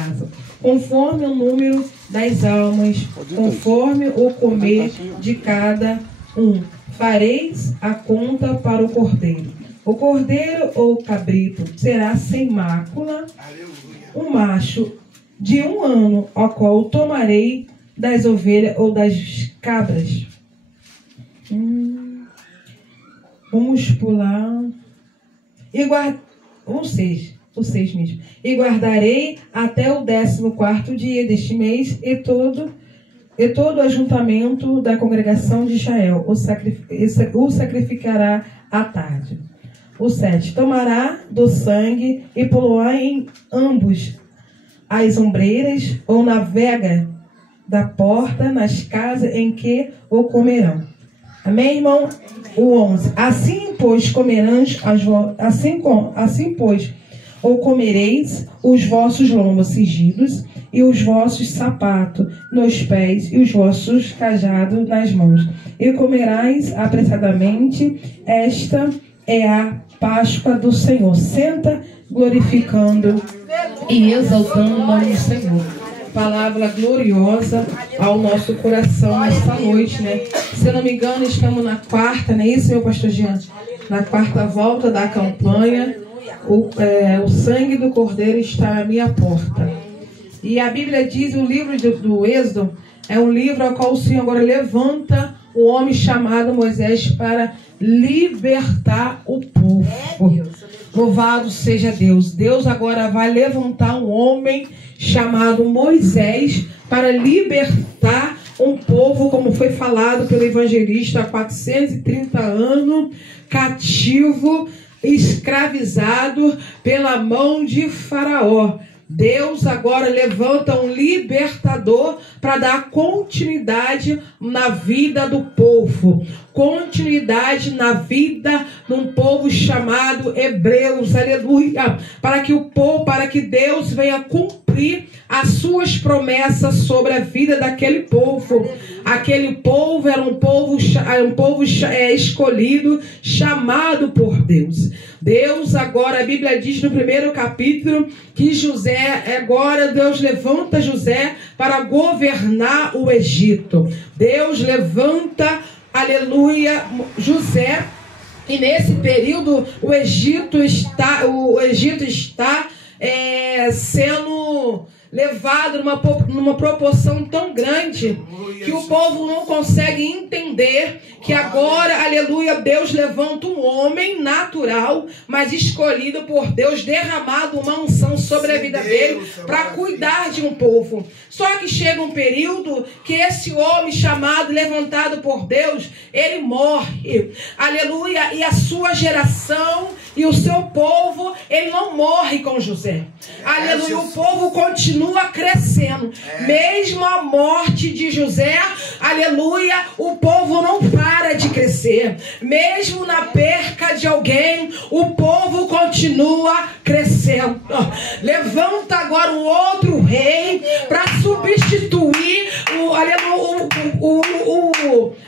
casa, conforme o número das almas, conforme o comer de cada um. Fareis a conta para o cordeiro. O cordeiro ou cabrito será sem mácula, um macho de 1 ano, ao qual tomarei das ovelhas ou das cabras. Vamos pular. O 6 mesmo. E guardarei até o 14º dia deste mês, e todo o ajuntamento da congregação de Israel o sacrificará à tarde. O 7. Tomará do sangue e poluá em ambos as ombreiras ou na vega da porta, nas casas em que o comerão. Amém, irmão? O 11. Assim, pois, ou comereis os vossos lombos cingidos e os vossos sapatos nos pés e os vossos cajados nas mãos. E comerás apressadamente. Esta é a Páscoa do Senhor. Senta glorificando e exaltando o nome do Senhor. Palavra gloriosa ao nosso coração nesta noite, né? Se eu não me engano, estamos na 4ª, não é isso, meu pastor Jean? Na 4ª volta da campanha. O sangue do Cordeiro está à minha porta. E a Bíblia diz, o livro do Êxodo é um livro ao qual o Senhor agora levanta o homem chamado Moisés para libertar o povo. Louvado seja Deus. Deus agora vai levantar um homem chamado Moisés para libertar um povo, como foi falado pelo evangelista, há 430 anos, cativo, escravizado pela mão de Faraó. Deus agora levanta um libertador para dar continuidade na vida do povo, continuidade na vida de um povo chamado Hebreus, aleluia, para que Deus venha cumprir as suas promessas sobre a vida daquele povo. Aquele povo era um povo escolhido, chamado por Deus. Deus agora, a Bíblia diz no 1º capítulo que Deus levanta José para governar o Egito. Deus levanta, aleluia, José, e nesse período o Egito está sendo levado numa proporção tão grande que o povo não consegue entender que agora, aleluia, Deus levanta um homem natural, mas escolhido por Deus, derramado uma unção sobre a vida dele para cuidar de um povo. Só que chega um período que esse homem chamado, levantado por Deus, ele morre, aleluia, e a sua geração e o seu povo, ele não morre com José, aleluia, o povo continua crescendo, mesmo a morte de José, aleluia, o povo não para de crescer, mesmo na perca de alguém, o povo continua crescendo. Levanta agora um outro rei para substituir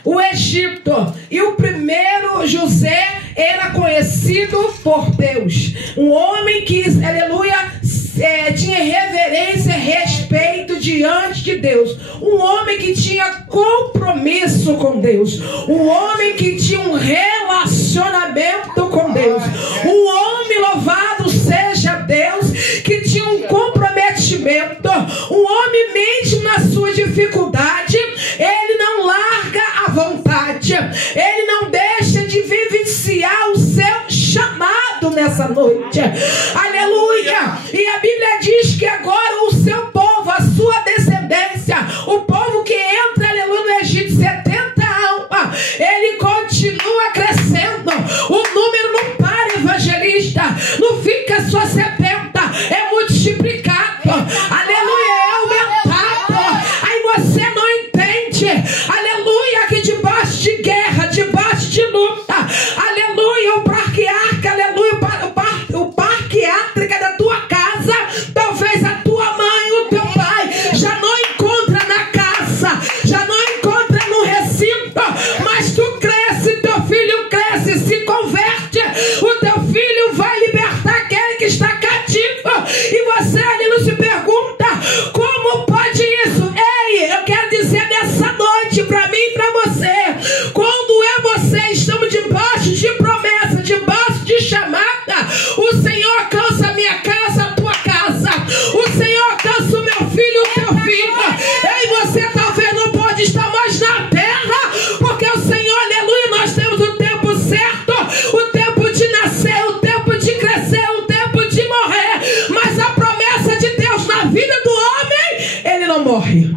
o Egito. E o primeiro José era conhecido por Deus, um homem que, aleluia, tinha reverência, respeito diante de Deus, um homem que tinha compromisso com Deus, um homem que tinha um relacionamento com Deus, um homem, louvado seja Deus, que tinha um comprometimento, um homem mesmo na sua dificuldade, ele não larga a vontade, ele não deixa de vivenciar o seu chamado nessa noite, aleluia. E a Bíblia diz que agora o seu povo, a sua descendência, o povo que entra, aleluia, no Egito, 70 anos, ele continua crescendo, o número não para, evangelista, não fica só 70, é multiplicado, aleluia, é aumentado. Aí você não entende, aleluia, que debaixo de guerra, debaixo de luta, aleluia, o patriarca, aleluia, o patriarca da tua casa, talvez a tua mãe, o teu pai, já não encontra na casa, já não encontra no recinto, mas tu cresce, teu filho cresce, se converte, o teu filho vai libertar aquele que está cativo, e você ali não se pergunta não morre.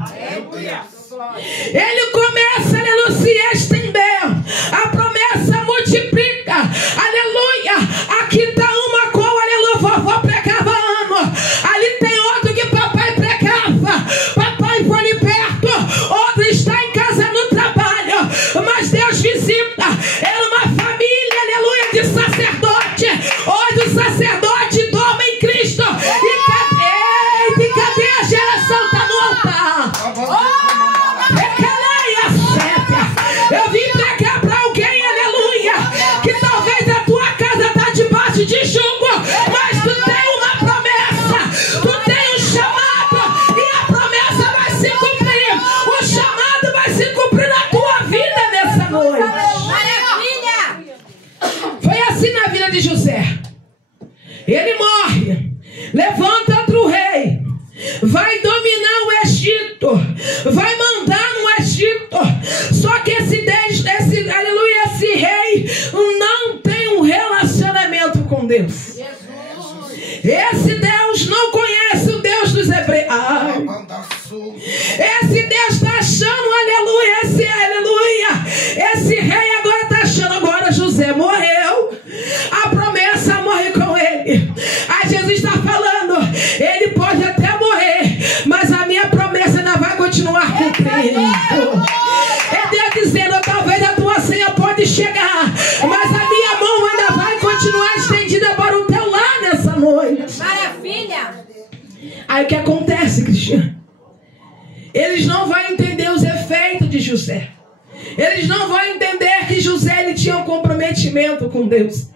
Ele começa, aleluia, se estender. A promessa multiplica. Aleluia. Aqui está uma qual, aleluia, vovó pregava ano. Ali tem outro que papai pregava. Papai foi liberto. Outro está em casa no trabalho. Mas Deus visita. Era uma família, aleluia, de sacerdote. Hoje o sacerdote dorme em Cristo. E cadê a geração? Está no altar. Eu vim pregar para alguém, aleluia, que talvez a tua casa está debaixo de jugo, mas tu tem uma promessa, tu tem um chamado, e a promessa vai se cumprir. O chamado vai se cumprir na tua vida nessa noite. Maravilha! Foi assim na vida de José. Ele morre, levanta outro rei, vai dominar o Egito, vai mandar no Egito. Só que esse rei não tem um relacionamento com Deus. Esse Deus não conhece o Deus dos hebreus. Esse Deus está achando, aleluia, esse rei agora está achando, agora José morreu, a promessa morre com ele. Aí Jesus está falando, ele pode até morrer, mas a minha promessa ainda vai continuar cumprindo. É Deus dizendo, talvez a tua senha pode chegar, mas a minha mão ainda vai continuar estendida para o teu lar nessa noite. Maravilha! Aí o que acontece, Cristiano? Eles não vão entender os efeitos de José. Eles não vão entender que José ele tinha um comprometimento com Deus.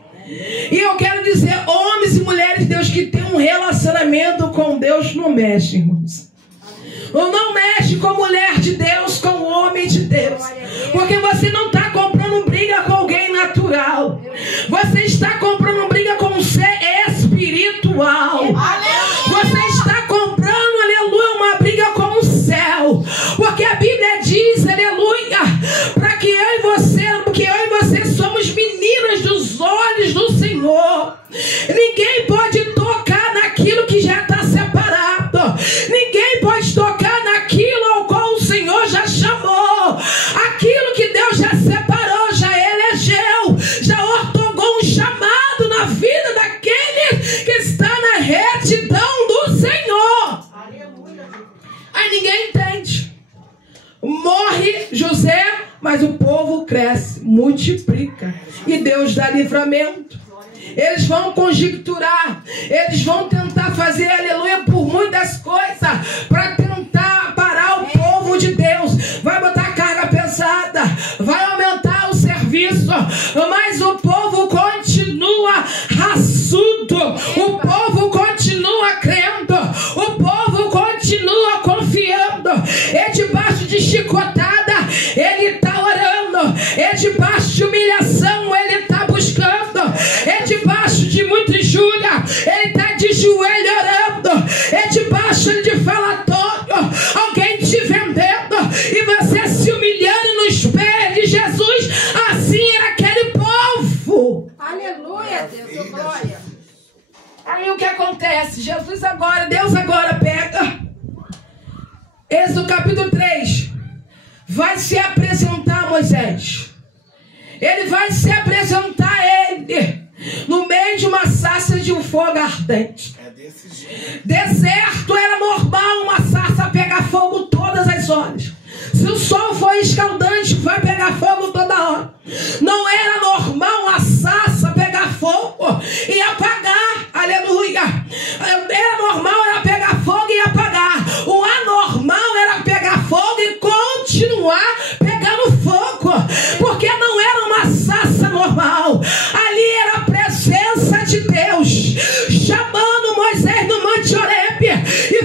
E eu quero dizer, homens e mulheres de Deus que têm um relacionamento com Deus, não mexe, irmãos. Ou não mexe com mulher de Deus, com homem de Deus. Porque você não está comprando briga com alguém natural. Você está comprando briga com um ser espiritual. Você está comprando, aleluia, uma briga com o céu. Porque a Bíblia diz, aleluia, para que eu e você somos meninas dos olhos do Senhor. Ninguém pode tocar naquilo que já está separado. Ninguém pode tocar naquilo ao qual o Senhor já chamou. Aquilo que Deus já separou, já elegeu, já ortogou um chamado na vida daquele que está na retidão do Senhor. Aí ninguém entende. Morre José, mas o povo cresce, multiplica. E Deus dá livramento. Eles vão conjecturar, eles vão tentar fazer, aleluia, por muitas coisas, para tentar parar o povo de Deus. Vai botar carga pesada, vai aumentar o serviço, mas o povo continua raçudo, o povo continua crendo, o povo continua confiando. É debaixo de chicotada, ele está orando, é debaixo de humilhação, ele está buscando, é debaixo de muita injúria, ele está de joelho orando, é debaixo de falatório, alguém te vendendo e você se humilhando nos pés de Jesus. Assim era aquele povo. Aleluia, Deus, glória. Aí o que acontece? Deus agora pega Êxodo capítulo 3, vai se apresentar a Moisés. Ele vai se apresentar a ele no meio de uma sarça de um fogo ardente. Deserto era normal uma sarça pegar fogo todas as horas. Se o sol for escaldante, vai pegar fogo toda hora. Não era normal uma sarça pegar fogo e apagar. Aleluia. Era normal era pegar fogo e apagar. O anormal era pegar fogo e continuar pegando fogo. Porque não era uma sarça normal. Ali era a presença de Deus chamando Moisés no Monte Horebe. E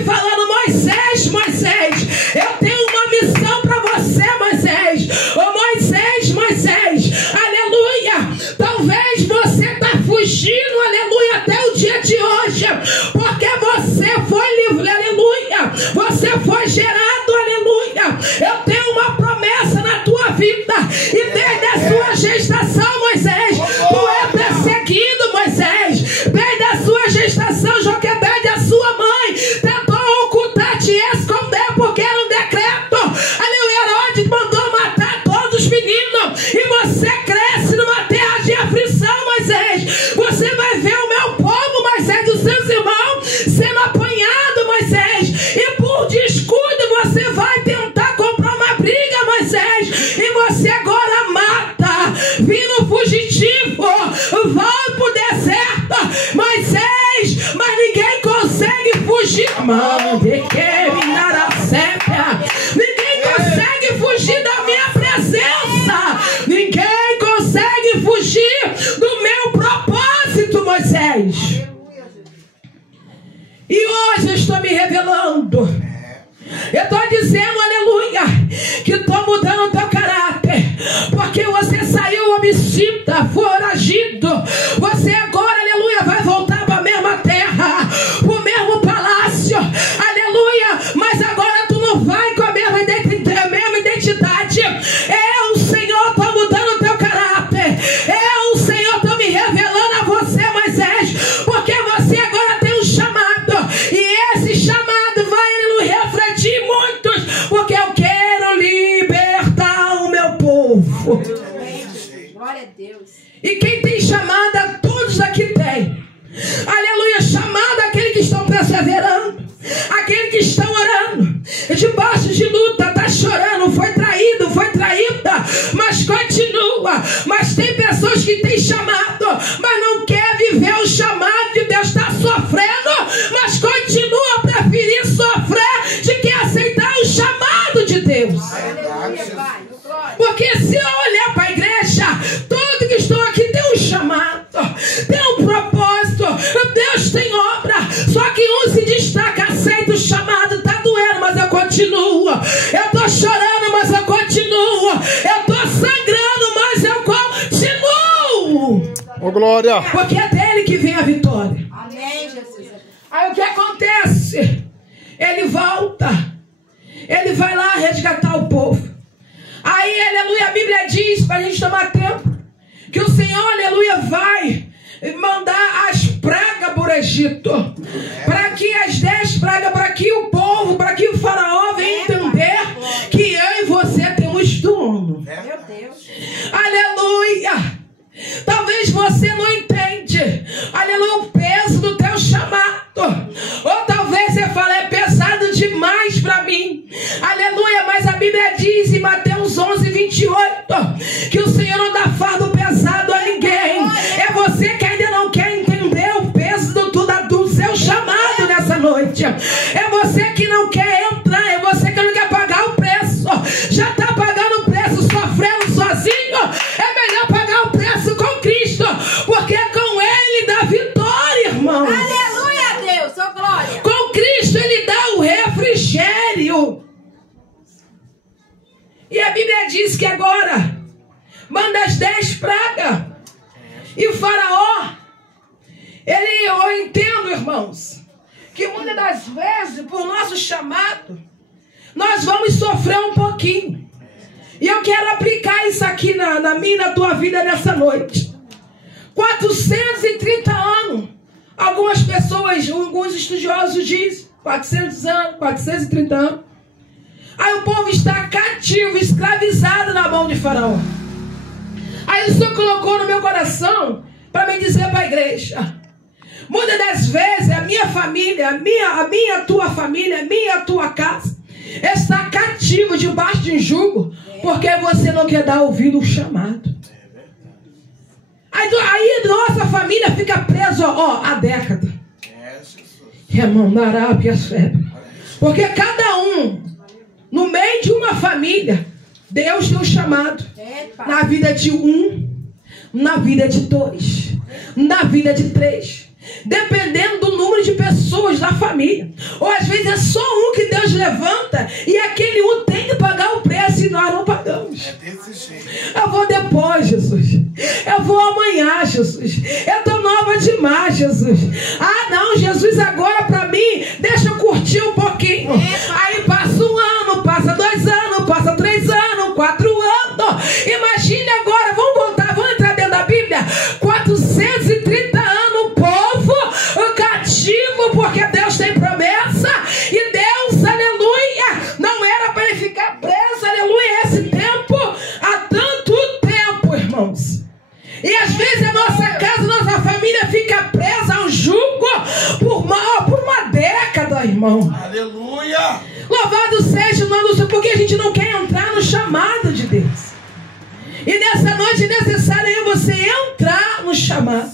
Ninguém consegue fugir da minha presença. Ninguém consegue fugir do meu propósito, Moisés. E hoje eu estou me revelando. Eu estou dizendo, aleluia, que estou mudando o teu caráter. Porque você saiu homicida, foragido. Você agora, aleluia, vai voltar para a mesma terra, para o mesmo palácio, aleluia. Mas agora tu não vai com a mesma identidade. Eu, Senhor, estou mudando o teu caráter. Eu, Senhor, estou me revelando a você, Moisés. Porque você agora tem um chamado. E esse chamado vai, aleluia, refletir muitos. Porque eu quero libertar o meu povo. Glória a Deus. E quem tem chamada, todos aqui tem. Aleluia, chamada aquele que estão perseverando, aquele que estão orando, debaixo de luta, está chorando, foi traído, foi traída, mas continua. Mas tem pessoas que têm chamado, mas não quer viver o chamado de Deus, está sofrendo, mas continua a preferir sofrer de que aceitar o chamado de Deus. Porque se eu olhar para a igreja, todos que estão aqui tem um chamado, tem um propósito, Deus tem obra. Só que um se destaca, aceita o chamado, está doendo, mas eu continuo. Eu estou chorando, mas eu continuo. Eu estou sangrando, mas eu continuo. Oh, glória! Porque é dele que vem a vitória. Amém, Jesus. Aí o que acontece? Ele volta. Ele vai lá resgatar o povo. Aí, aleluia, a Bíblia diz, para a gente tomar tempo, que o Senhor, aleluia, vai mandar as pragas por Egito. Para que as 10 pragas, para que o povo, para que o faraó venha entender que eu e você temos dono. Meu Deus. Aleluia. Talvez você não entende, aleluia, o peso do teu chamado. Ou talvez você fale, é pesado demais para mim. Aleluia, mas a Bíblia diz em Mateus 11:28 que o Senhor não dá fardo pesado a ninguém. É você que ainda não quer entender o peso do seu chamado nessa noite. É você que não quer entrar, é você que não quer pagar o preço. Já está pagando o preço sofrendo sozinho. É melhor pagar o preço com Cristo, porque com Ele dá vitória, irmão. Aleluia, Deus, oh glória. Com Cristo Ele dá o refrigério. E a Bíblia diz que agora manda as 10 pragas. E o faraó, eu entendo, irmãos, que muitas das vezes, por nosso chamado, nós vamos sofrer um pouquinho. E eu quero aplicar isso aqui na minha e na tua vida nessa noite. 430 anos. Algumas pessoas, alguns estudiosos dizem 400 anos, 430 anos. Aí o povo está cativo, escravizado na mão de Faraó. Aí o Senhor colocou no meu coração para me dizer para a igreja: muitas das vezes a minha família, a tua família, a minha, a tua casa está cativo debaixo de um jugo, porque você não quer dar ouvido ao chamado. Aí nossa família fica presa há décadas. Porque cada um, no meio de uma família, Deus tem um chamado. Na vida de um, na vida de 2, na vida de 3. Dependendo do número de pessoas da família. Ou às vezes é só um que Deus levanta e aquele um tem que pagar o preço e nós não pagamos. É desse jeito. Eu vou depois, Jesus. Eu vou amanhã, Jesus. Eu estou nova demais, Jesus. Ah, não, Jesus, agora para mim, deixa eu curtir um pouquinho. Aí passa 1 ano, passa 2 anos, passa 3 anos, 4 anos. Imagine agora, vamos entrar dentro da Bíblia. 430 anos, povo cativo, porque Deus tem promessa. E Deus, aleluia, não era para ele ficar preso, aleluia, esse tempo, há tanto tempo, irmãos. E às vezes a nossa casa, nossa família fica presa ao jugo por uma década, irmão. Aleluia! Louvado seja o nome do Senhor, porque a gente não quer entrar no chamado de Deus. E nessa noite é necessário você entrar no chamado.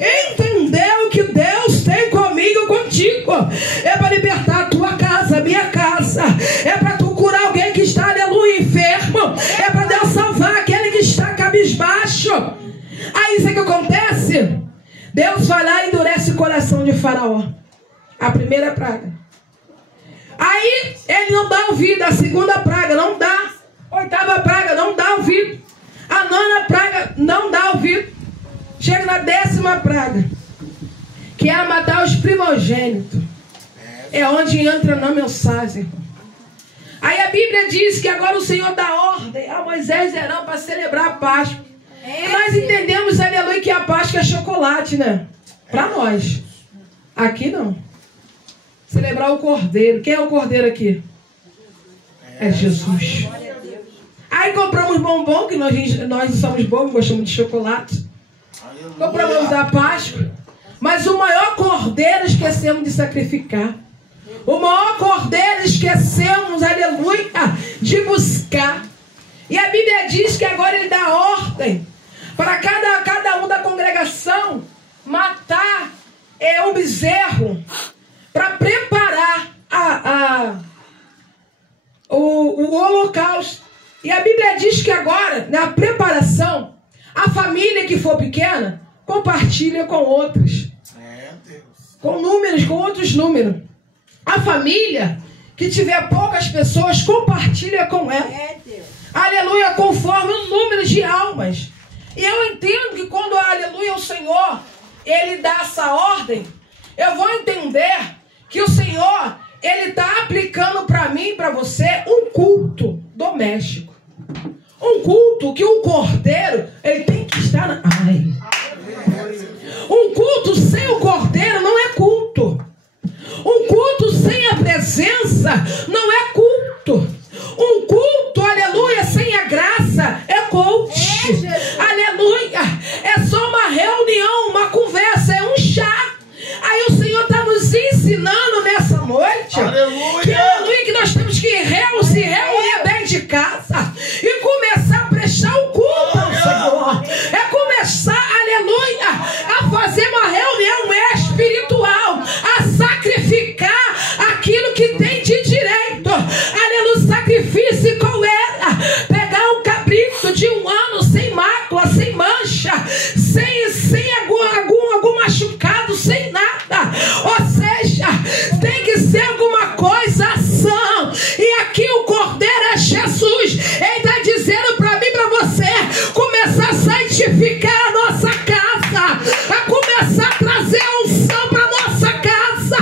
Entender o que Deus tem comigo e contigo. É para libertar a tua casa. Deus vai lá e endurece o coração de Faraó. A primeira praga. Aí ele não dá ouvido. A segunda praga não dá. A oitava praga não dá ouvido. A nona praga não dá ouvido. Chega na 10ª praga, que é matar os primogênitos. É onde entra na mensagem. Aí a Bíblia diz que agora o Senhor dá ordem a Moisés e Arão para celebrar a Páscoa. E nós entendemos, aleluia, que a Páscoa é chocolate, né? Para nós. Aqui não. Celebrar o Cordeiro. Quem é o Cordeiro aqui? É Jesus. Aí compramos bombom, que nós somos bons, gostamos de chocolate. Compramos da Páscoa. Mas o maior Cordeiro esquecemos de sacrificar. O maior Cordeiro esquecemos, aleluia, de buscar. E a Bíblia diz que agora ele dá ordem para cada um da congregação matar um bezerro para preparar o holocausto. E a Bíblia diz que agora, na preparação, a família que for pequena compartilha com outras. Com números, com outros números. A família que tiver poucas pessoas compartilha com ela. Aleluia, conforme o número de almas. E eu entendo que quando, aleluia, o Senhor, ele dá essa ordem, eu vou entender que o Senhor, ele está aplicando para mim e para você um culto doméstico. Um culto que o Cordeiro, ele tem que estar na... Um culto sem o Cordeiro não é culto. Um culto sem a presença não é culto. Um culto, aleluia, sem a graça é coach. Aleluia. É só uma reunião, uma conversa, é um chá. Aí o Senhor está nos ensinando nessa noite. Aleluia. Que nós temos que se reunir dentro de casa e começar a prestar o culto ao Senhor. É começar, aleluia, a fazer uma reunião espiritual, a sacrificar aquilo que tem de direito. Aleluia, sacrifício qual era? Pegar um cabrito de 1 ano sem mácula, sem mancha, sem algum machucado, sem nada. Ou seja, tem que ser alguma coisa ação. E aqui o Cordeiro é Jesus. Ele está dizendo para mim e para você começar a santificar a nossa casa, a começar a trazer a unção para a nossa casa,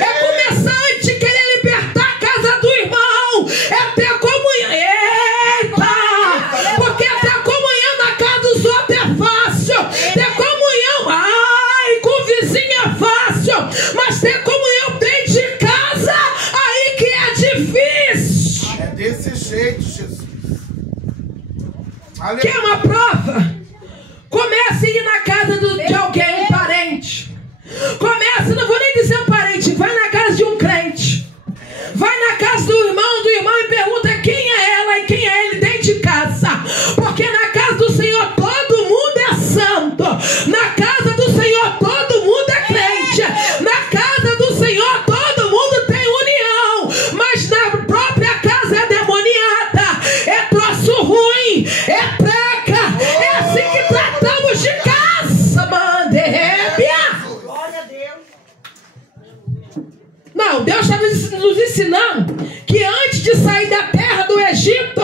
é começar antes de querer libertar a casa do irmão, é ter comunhão. Eita! Porque ter comunhão na casa dos outros é fácil, ter comunhão, com o vizinho é fácil, mas ter comunhão dentro de casa, aí que é difícil. É desse jeito, Jesus. Quer uma prova? Comece a ir na casa de alguém, um parente. Comece, não vou nem dizer um parente, vai na casa de um crente. Vai na casa do irmão e pergunta quem é ela e quem é ele dentro de casa. Porque na casa do Senhor todo mundo é santo. Na casa do Senhor todo mundo é crente. Na casa do Senhor todo mundo tem união. Mas na própria casa é demoniada, é troço ruim, é praga. É assim que tratamos de casa, mandébia. Glória a Deus. Não, Deus está nos ensinando que antes de sair da terra do Egito,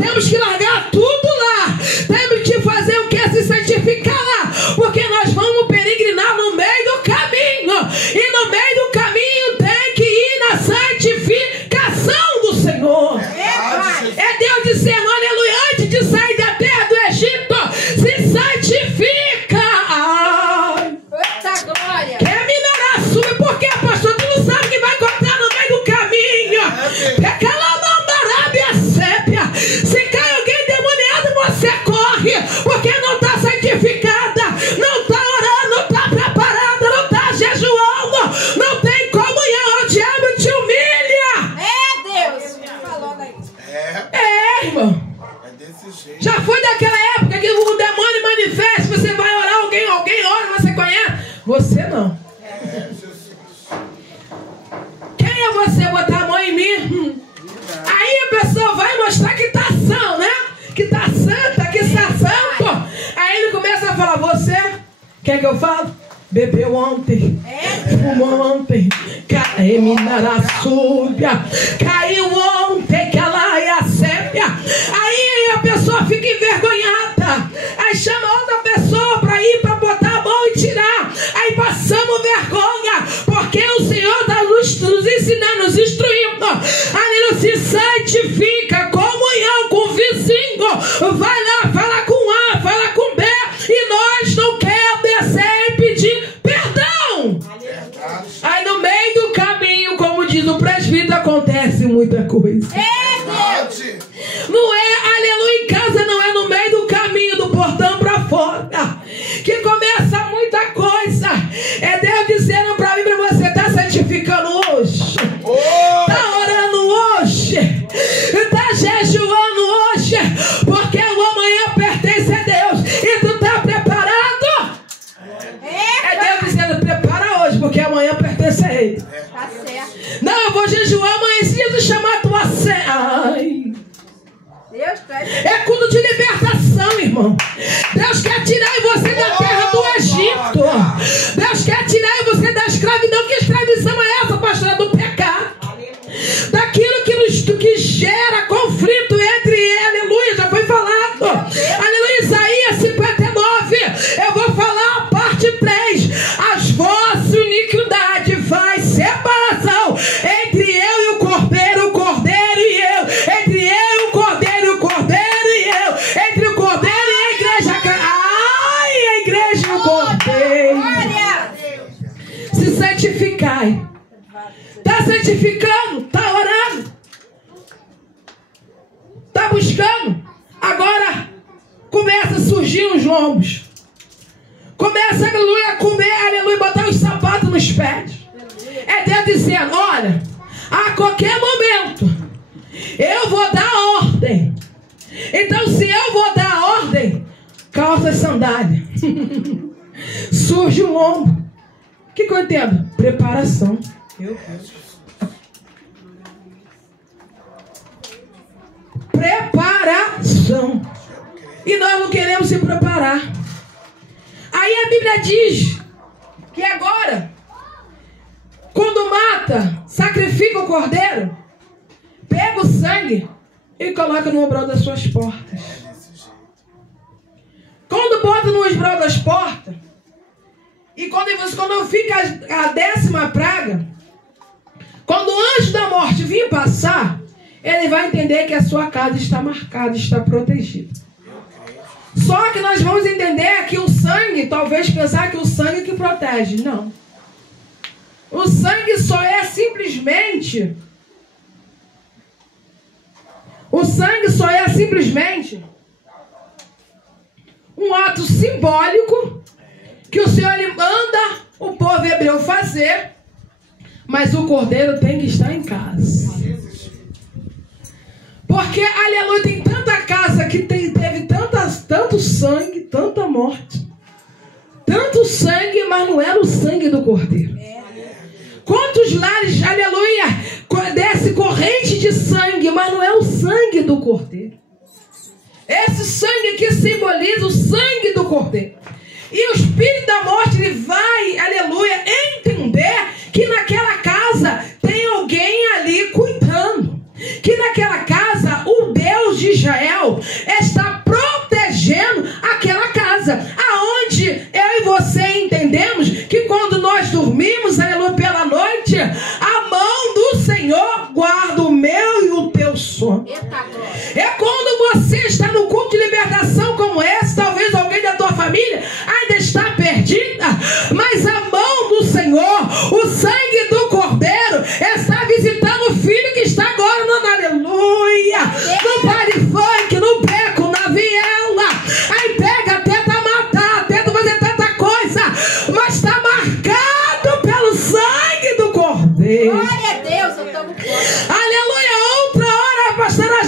temos que largar tudo lá. Temos que fazer o que? Se santificar lá. Porque nós vamos peregrinar no meio do caminho. E no meio do caminho tem que ir na santificação do Senhor. É Deus dizendo, aleluia, antes de sair da terra do Egito, se santifica. Eita glória. Quer minorar sua? Por quê, pastor? Tu não sabe que vai encontrar no meio do caminho. Aquela mandarábia sépia. Se cai alguém demoniado, você corre. Porque não está santificada, não está orando, não está preparada, não está jejuando, não tem comunhão. O diabo te humilha. É Deus. Falou daí. Irmão. É desse jeito. Já foi daquela época que o demônio manifesta. Você vai orar, alguém ora, você conhece? Você não. Quem é você botar a mão em mim? Aí a pessoa vai mostrar que está sã, né? Que está santa, que está santo. Aí ele começa a falar, você quer que eu falo? bebeu ontem, fumou ontem, caiu ontem, que ela é a sépia. Aí a pessoa fica envergonhada, aí chama outra pessoa para ir para botar a mão e tirar. Aí passamos vergonha, porque o Senhor está nos ensinando, nos instruindo. Aleluia, se santifica, comunhão com o vizinho. Vai lá, fala com A, fala com B, e nós não queremos descer e pedir perdão. Aí no meio do caminho, como diz o presbítero, acontece muita coisa. Não é, aleluia, em casa não é no meio do caminho, do portão para fora, que começa muita coisa. É Deus dizendo para mim, para você, está santificando hoje? Está orando hoje? Está jejuando hoje? Porque o amanhã pertence a Deus. E tu está preparado? É Deus dizendo, prepara hoje, porque amanhã pertence a Ele. Tá certo. Não, eu vou jejuar amanhã, se Jesus chamar a tua cena. Ai. É culto de libertação, irmão. Deus quer tirar você da terra do Egito. Deus quer tirar você da escravidão. Que escravidão é essa, pastora? Do pecado. Daquilo que gera conflito entre, aleluia, já foi falado. Aleluia, Isaías 59. Eu vou falar a parte 3. As vossas iniquidades faz separação entre eu e o cordeiro e eu. Entre eu e o cordeiro e o cordeiro e eu. Entre o cordeiro e a igreja. Ai, a igreja e o cordeiro. Se santificai. Está santificando? Está orando? Está buscando? Agora começa a surgir os lombos. Começa, aleluia, a comer, aleluia, botar os sapatos nos pés. É Deus dizendo, olha, a qualquer momento eu vou dar ordem. Então se eu vou dar ordem, calça e sandália. Surge o lombo. O que eu entendo? Preparação. Preparação. E nós não queremos se preparar. Aí a Bíblia diz que agora, quando mata, sacrifica o cordeiro, pega o sangue e coloca no umbral das suas portas. Quando bota no umbral das portas, e quando fica a 10ª praga, quando o anjo da morte vir passar, ele vai entender que a sua casa está marcada, está protegida. Só que nós vamos entender que o sangue, talvez pensar que o sangue que protege. Não. O sangue só é simplesmente... O sangue só é simplesmente um ato simbólico que o Senhor ele manda o povo hebreu fazer, mas o cordeiro tem que estar em casa. Porque, aleluia, tem tanta casa que teve tanto sangue, tanta morte. Tanto sangue, mas não era o sangue do cordeiro. Quantos lares, aleluia, desce corrente de sangue, mas não é o sangue do cordeiro. Esse sangue que simboliza o sangue do cordeiro. E o espírito da morte, ele vai, aleluia, entender que naquela casa tem alguém ali cuidando. Que naquela casa o Deus de Israel está protegendo aquela casa. Aonde eu e você entendemos que quando nós dormimos, aleluia, pela noite, a mão do Senhor guarda o meu e o teu sono. É quando você está no culto de libertação como esse, talvez alguém da tua família ainda está perdida, mas a mão do Senhor, o sangue do Cordeiro, está visitando o filho que está agora no aleluia, no baile funk, no beco, na viela. Aí pega, tenta matar, tenta fazer tanta coisa, mas está marcado pelo sangue do Cordeiro. Glória a Deus, eu tomo conta. Aleluia. Outra hora, a pastora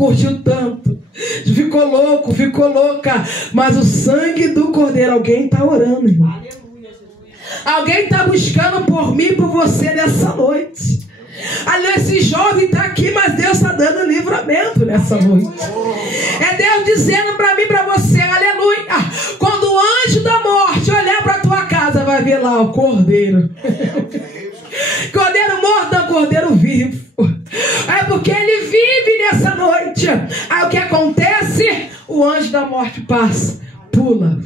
curtiu tanto, ficou louco, ficou louca, mas o sangue do Cordeiro, alguém está orando, irmão. Alguém está buscando por mim e por você nessa noite. Ali esse jovem está aqui, mas Deus está dando livramento nessa noite. É Deus dizendo para mim e para você, aleluia. Quando o anjo da morte olhar para a tua casa, vai ver lá o Cordeiro. Cordeiro morto, não, Cordeiro vivo. É porque ele vive nessa noite. Aí o que acontece? O anjo da morte passa, pula.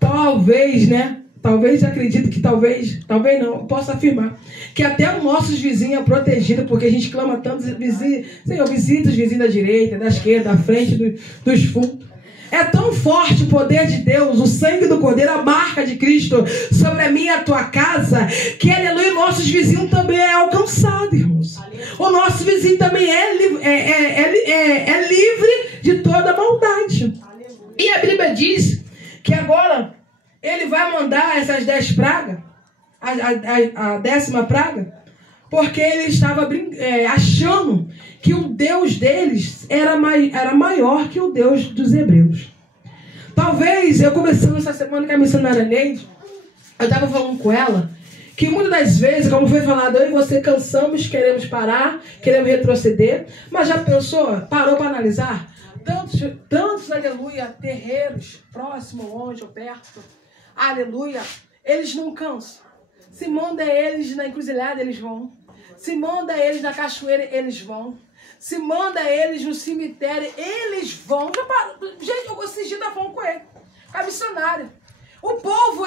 Talvez, né? Talvez, acredito que talvez não, posso afirmar que até os nossos vizinhos é protegido, porque a gente clama tanto, Senhor, visita os vizinhos da direita, da esquerda, da frente, dos fundos. É tão forte o poder de Deus, o sangue do Cordeiro, a marca de Cristo sobre a minha e a tua casa, que, aleluia, nossos vizinhos também é alcançado, irmãos. O nosso vizinho também é livre de toda maldade. E a Bíblia diz que agora ele vai mandar essas 10 pragas, a 10ª praga, porque ele estava achando que o Deus deles era maior que o Deus dos hebreus. Talvez, eu conversando essa semana com a missionária Neide, eu estava falando com ela, que muitas das vezes, como foi falado, eu e você cansamos, queremos parar, queremos retroceder, mas já pensou, parou para analisar? Tantos, aleluia, terreiros, próximo, longe ou perto, aleluia, eles não cansam. Se manda eles na encruzilhada, eles vão. Se manda eles na cachoeira, eles vão. Se manda eles no cemitério, eles vão. Gente, eu esses dias estava falando com ele, com a missionária. O povo,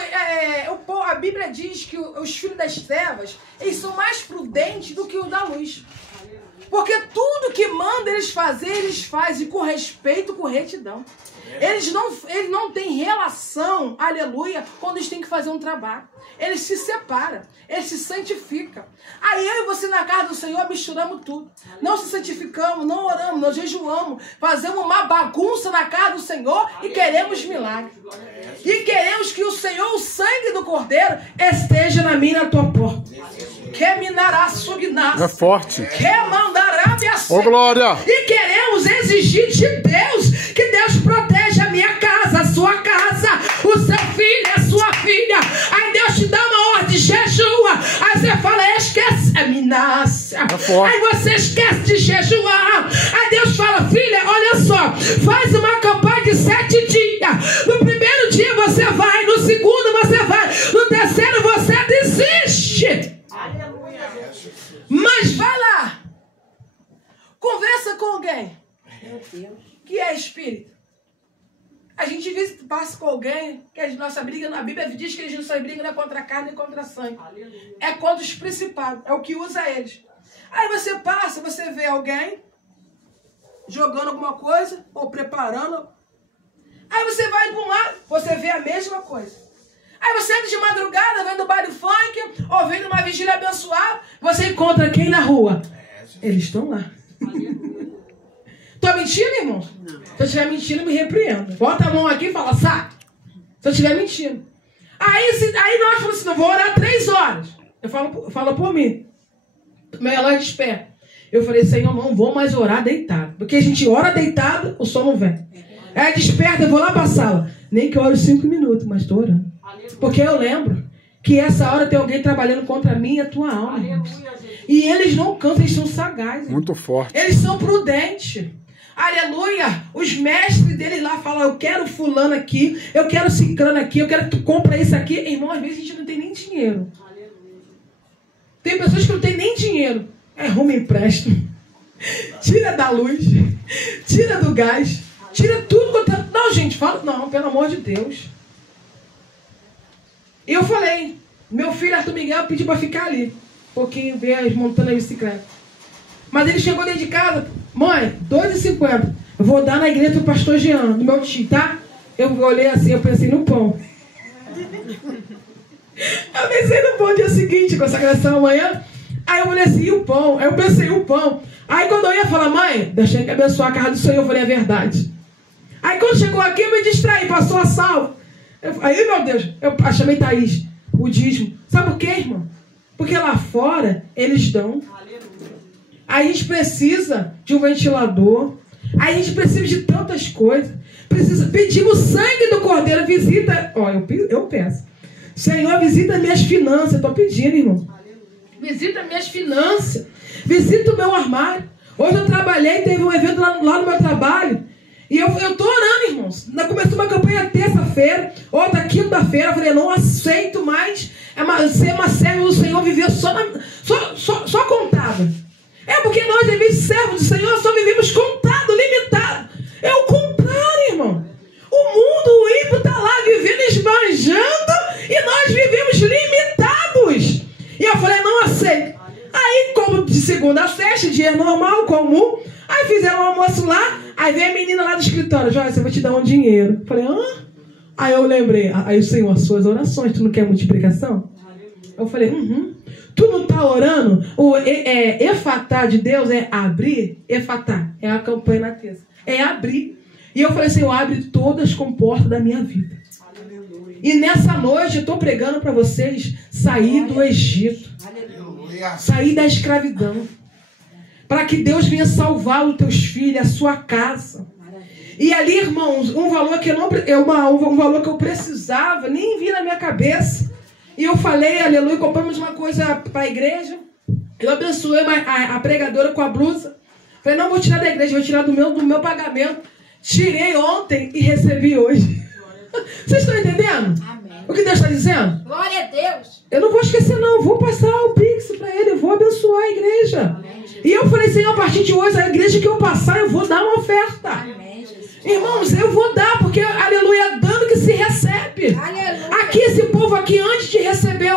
a Bíblia diz que os filhos das trevas, eles são mais prudentes do que os da luz. Porque tudo que manda eles fazem com respeito, com retidão. Eles não têm relação, aleluia, quando eles têm que fazer um trabalho. Eles se separam, eles se santificam. Aí eu e você na casa do Senhor misturamos tudo. Não se santificamos, não oramos, não jejuamos. Fazemos uma bagunça na casa do Senhor e queremos milagre. E queremos que o Senhor, o sangue do Cordeiro, esteja na minha e na tua porta. Que minará subnasce. É forte. Que mandará me Ô, glória. E queremos exigir de Deus que Deus proteja a minha casa, a sua casa, o seu filho, a sua filha. Aí Deus te dá uma ordem, jejua. Aí você fala, esquece, minácia. Aí você esquece de jejuar. Aí Deus fala, filha, olha só, faz uma campanha de 7 dias. No primeiro dia você vai, no segundo você vai, no terceiro você desiste. Mas vai lá, conversa com alguém que é espírito. A gente passa com alguém que a nossa briga, na Bíblia diz que a gente não briga não é contra a carne e contra a sangue. É contra os principados, é o que usa eles. Aí você passa, você vê alguém jogando alguma coisa ou preparando. Aí você vai para um lado, você vê a mesma coisa. Aí você entra de madrugada, vendo o baile funk, ou vendo uma vigília abençoada, você encontra quem na rua? Eles estão lá. Tô mentindo, irmão? Não. Se eu estiver mentindo, me repreenda. Bota a mão aqui e fala, sai. Se eu estiver mentindo. Aí nós falamos assim, não, vou orar 3 horas. Eu falo por mim. Meu relógio desperta. Eu falei, Senhor, não vou mais orar deitado. Porque a gente ora deitado, o som não vem. Aí desperta, eu vou lá para a sala. Nem que eu oro 5 minutos, mas estou orando. Porque eu lembro que essa hora tem alguém trabalhando contra mim e a tua alma. E eles não cansam, eles são sagazes. Muito forte. Eles são prudentes. Aleluia. Os mestres deles lá falam, eu quero fulano aqui, eu quero ciclano aqui, eu quero que tu compra isso aqui. Irmão, às vezes a gente não tem nem dinheiro. Tem pessoas que não tem nem dinheiro. Arruma empréstimo. Tira da luz. Tira do gás. Tira tudo quanto é... Não, gente, fala... Não, pelo amor de Deus. E eu falei, meu filho Arthur Miguel pediu para ficar ali. Um pouquinho, ver montando a bicicleta. Mas ele chegou dentro de casa, mãe, R$2,50. Eu vou dar na igreja do pastor Jean, do meu tio, tá? Eu olhei assim, eu pensei no pão. Eu pensei no pão dia seguinte, consagração amanhã. Aí eu olhei assim, e o pão? Aí eu pensei, o pão. Aí quando eu ia falar, mãe, deixei que abençoar a casa do Senhor, eu falei, é verdade. Aí quando chegou aqui, eu me distraí, passou a sal. Aí, meu Deus, eu chamei Thaís, o dízimo. Sabe por quê, irmão? Porque lá fora, eles dão. Aí a gente precisa de um ventilador. Aí a gente precisa de tantas coisas. Pedimos sangue do Cordeiro. Visita. Ó, eu peço. Senhor, visita minhas finanças. Estou pedindo, irmão. Visita minhas finanças. Visita o meu armário. Hoje eu trabalhei, teve um evento lá no meu trabalho. E eu tô orando, irmãos. Começou uma campanha terça-feira, outra quinta-feira. Eu falei, eu não aceito mais ser uma serva do Senhor, viver só contado. É porque nós, em vez de servos do Senhor, só vivemos contado, limitado. É o contrário, irmão. O mundo, o ímpio está lá vivendo, esbanjando, e nós vivemos limitados. E eu falei, não aceito. Aí, como de segunda a sexta, dia normal, comum, aí fizeram um almoço lá, aí veio a menina lá do escritório, Joyce, eu vou te dar um dinheiro. Eu falei, hã? Aí eu lembrei, aí o Senhor, as suas orações, tu não quer multiplicação? Eu falei, Tu não está orando? O efatá de Deus é abrir, efatá, é a campanha na terça, é abrir. E eu falei, Senhor, abre todas as comportas da minha vida. E nessa noite eu estou pregando para vocês sair do Egito. Sair da escravidão. Para que Deus venha salvar os teus filhos, a sua casa. E ali, irmãos, um valor que eu precisava, nem vi na minha cabeça. E eu falei, aleluia, compramos uma coisa para a igreja. Eu abençoei a pregadora com a blusa. Falei, não vou tirar da igreja, vou tirar do meu pagamento. Tirei ontem e recebi hoje. Vocês estão entendendo? Amém. O que Deus está dizendo? Glória a Deus. Eu não vou esquecer, não. Vou passar o Pix para ele. Eu vou abençoar a igreja. Amém, e eu falei, Senhor, a partir de hoje, a igreja que eu passar, eu vou dar uma oferta. Amém, irmãos, eu vou dar, porque, aleluia, dando que se recebe. Aleluia. Aqui, esse povo aqui, antes de receber,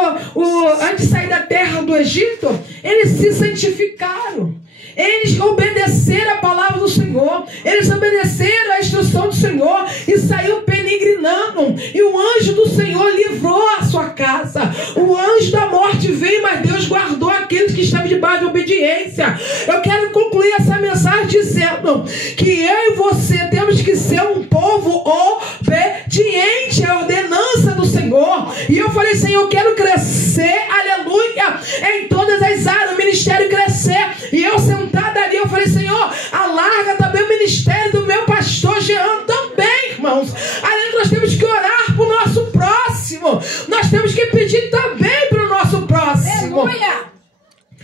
antes de sair da terra do Egito, eles se santificaram. Eles obedeceram a palavra do Senhor. Eles obedeceram a instrução do Senhor e saiu peregrinando. E o anjo do Senhor livrou a sua casa. O anjo da morte veio, mas Deus guardou aqueles que estavam debaixo de obediência. Eu quero concluir essa mensagem dizendo que eu e você temos que ser um povo obediente à ordenança do Senhor. E eu falei, Senhor, eu quero crescer, aleluia, em todas as áreas, o ministério crescer. E eu sentada ali, eu falei, Senhor, alarga também o ministério do meu pastor Jean também, irmãos. Além de nós temos que orar para o nosso próximo, nós temos que pedir também para o nosso próximo. Aleluia.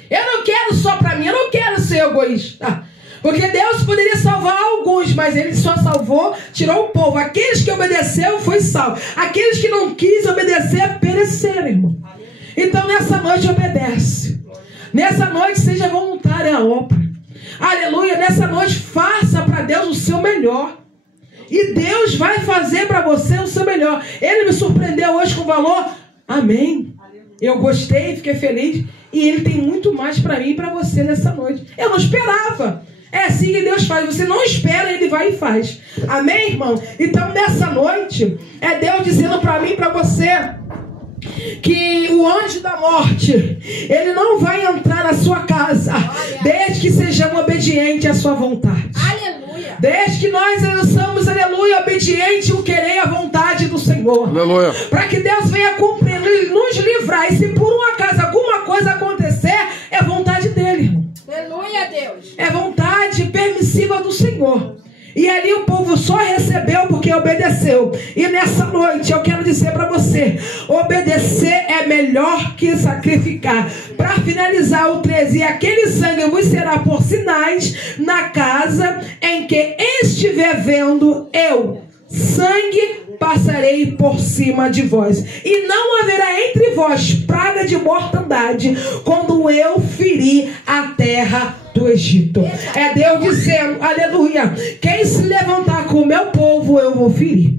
Eu não quero só para mim, eu não quero ser egoísta. Porque Deus poderia salvar alguns, mas Ele só salvou, tirou o povo. Aqueles que obedeceram foi salvo. Aqueles que não quis obedecer, pereceram, irmão. Então nessa noite obedece. Nessa noite seja voluntária a obra. Aleluia, nessa noite faça para Deus o seu melhor. E Deus vai fazer para você o seu melhor. Ele me surpreendeu hoje com o valor. Amém. Eu gostei, fiquei feliz. E Ele tem muito mais para mim e para você nessa noite. Eu não esperava. É assim que Deus faz. Você não espera, Ele vai e faz. Amém, irmão? Então nessa noite, é Deus dizendo para mim e para você que o anjo da morte, ele não vai entrar na sua casa, desde que sejamos obedientes à sua vontade. Aleluia. Desde que nós somos, aleluia, obedientes ao querer a vontade do Senhor. Aleluia. Para que Deus venha cumprir, nos livrar. E se por um acaso alguma coisa acontecer, é vontade dele, irmão. Aleluia, Deus. É vontade permissiva do Senhor. E ali o povo só recebeu porque obedeceu. E nessa noite eu quero dizer para você, obedecer é melhor que sacrificar. Para finalizar o 13, e aquele sangue vos será por sinais na casa em que estiver vendo eu. Sangue passarei por cima de vós, e não haverá entre vós praga de mortandade, quando eu ferir a terra do Egito. É Deus dizendo, aleluia, quem se levantar com o meu povo, eu vou ferir.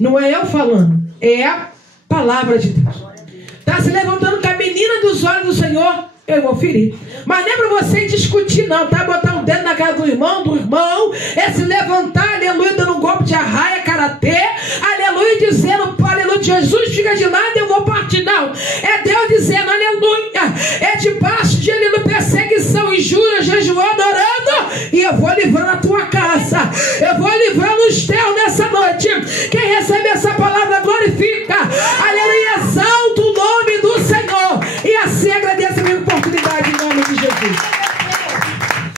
Não é eu falando, é a palavra de Deus. Está se levantando com a menina dos olhos do Senhor, eu vou ferir. Mas não é para você discutir, não, tá? Botar um dedo na cara do irmão, é se levantar, aleluia, dando um golpe de arraia, karatê, aleluia, dizendo, aleluia, Jesus fica de lado, eu vou partir. Não, é Deus dizendo, aleluia, é debaixo de, aleluia, perseguição, injúria, jejuando, orando, e eu vou livrando a tua casa, eu vou livrando os teus nessa noite.